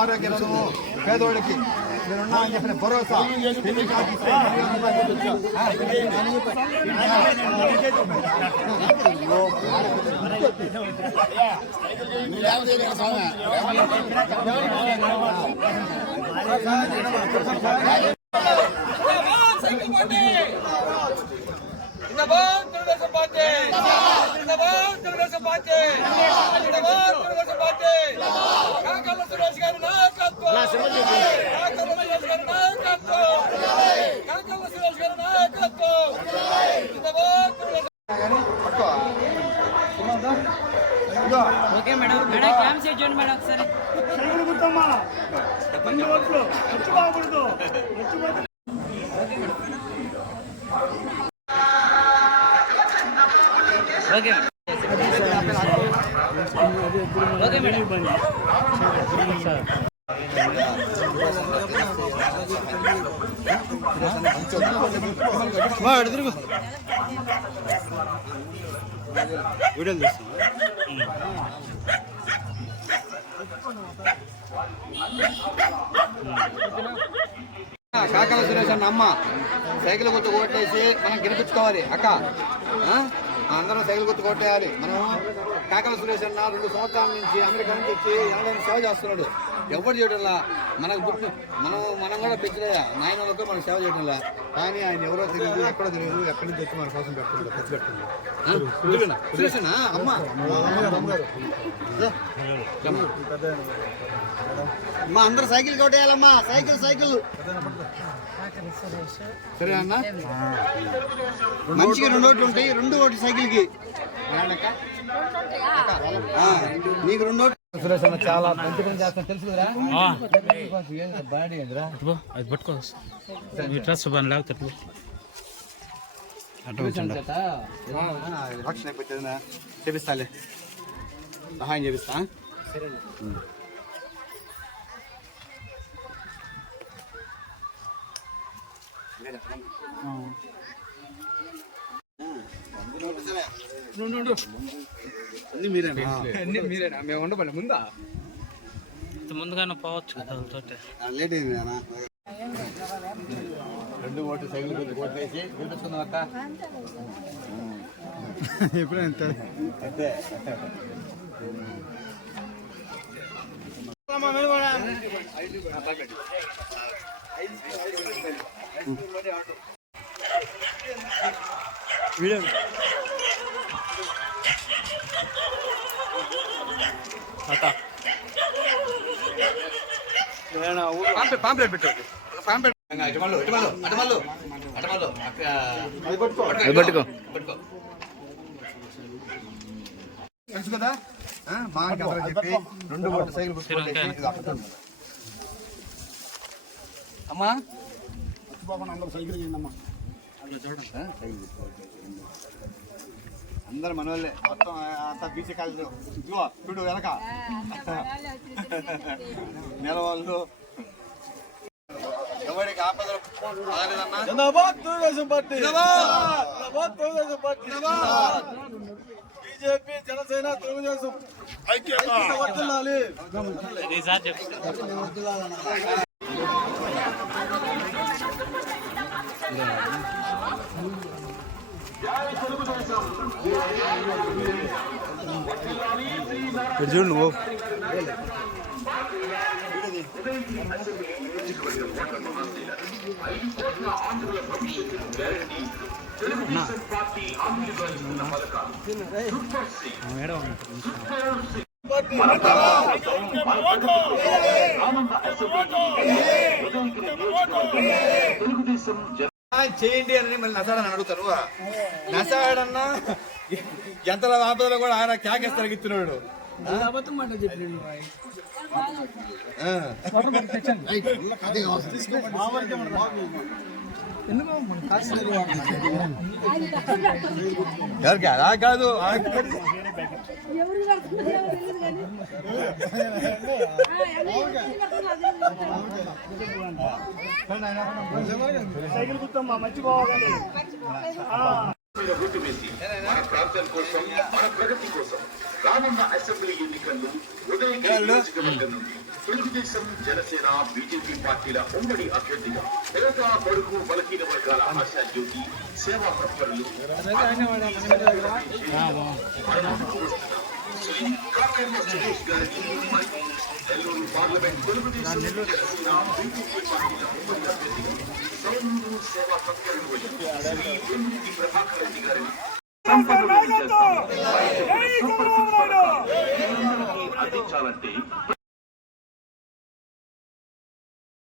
ఆరోగ్యం పేదోడికి మీరున్నామని చెప్పిన భరోసా okay madam madam camp set చేయండి మేడం ఒకసారి సైకిల్ గుర్తమ్మా అన్ని ఓట్లు వచ్చి బాగుండదు ఓకే ఓకే మేడం వీడియోలు తీస్తాం కాకల సురేష్ అన్న అమ్మ సైకిల్ గుర్తు కొట్టేసి మనం గెలిపించుకోవాలి అక్క అందరం సైకిల్ గుర్తు కొట్టేయాలి. మనం కాకల సురేష్ అన్న 2 సంవత్సరాల నుంచి అమెరికా నుంచి వచ్చి ఎవరైనా సేవ చేస్తున్నాడు. ఎవరు చేయడంలా మనకు గుర్తు మనం కూడా పెంచలేదా నాయనలకు మనం సేవ చేయడంలా. కానీ ఆయన ఎవరో తెలియదు, ఎక్కడో తెలియదు, ఎక్కడి నుంచి వచ్చి మన కోసం పెడుతుంది, ఖర్చు పెడుతుంది. సురేష్ అన్న అమ్మ అమ్మా అందరూ సైకిల్ కొట్టేయాలమ్మా. సైకిల్ సరే అన్న మంచిగా 2 ఓట్లు ఉంటాయి. 2 ఓట్లు సైకిల్కి నీకు 2 ఓట్లు. సురేష్ అన్న చాలా మంచి పని చేస్తాను తెలుసు కదా. బాడీ అది పట్టుకో డ్రెస్ లేకపోతే రక్షణ అయిపోతుందా చేపిస్తాలే, సహాయం చేపిస్తా. మీరేనా మేము ఉండబడి ముందా ముందుగానే పోవచ్చు కదా లేట్ అయింది అన్న. 2 ఓట్లు సైకిల్ గుర్తు కొట్టేసి చూపిస్తున్నాం అక్క. ఎప్పుడు అంతే పాంప్లెట్ పెట్టండి. పట్టుకో తెలుసు కదా. మాకు చెప్పి 2 ఓట్లు సైకిల్ అమ్మా అందరూ సైకిల్ చేయండి. అందరు మన వాళ్ళే మొత్తం అంతా బీసీ కాలేజ్. ఇదిగో చూడు వెనక నెలవాళ్ళు ఎవరికి ఆపదలు బీజేపీ జనసేన తెలుగుదేశం చూడు నువ్వు చేయండి అని మళ్ళీ నసాడని అడుగుతారు. నసాడన్నా ఎంతల ఆపదలో కూడా ఆయన క్యాకేస్తారు ఇస్తున్నాడు. ఎవరికి అలా కాదు. సైకిల్ గుర్తమ్మా మర్చిపోవాలి. ప్రాంతం కోసం మన ప్రగతి కోసం రానున్న అసెంబ్లీ ఎన్నికల్లో ఉదయం నియోజకవర్గం నుండి తెలుగుదేశం జనసేన బీజేపీ పార్టీల ఉమ్మడి అభ్యర్థిగా పేద బడుగు బలహీన వర్గాల ఆశాజ్యోతి సేవా తత్పరులు శ్రీ కాకర్ల సురేష్ గారికి నెల్లూరు పార్లమెంట్ తెలుగుదేశం జనసేన బీజేపీ పార్టీల ఉమ్మడి అభ్యర్థిగా సౌందర్య సేవా తత్పరులు శ్రీ వెంకటి ప్రభాకర్ రెడ్డి గారిని సంపదలు చేస్తాం. అందించాలంటే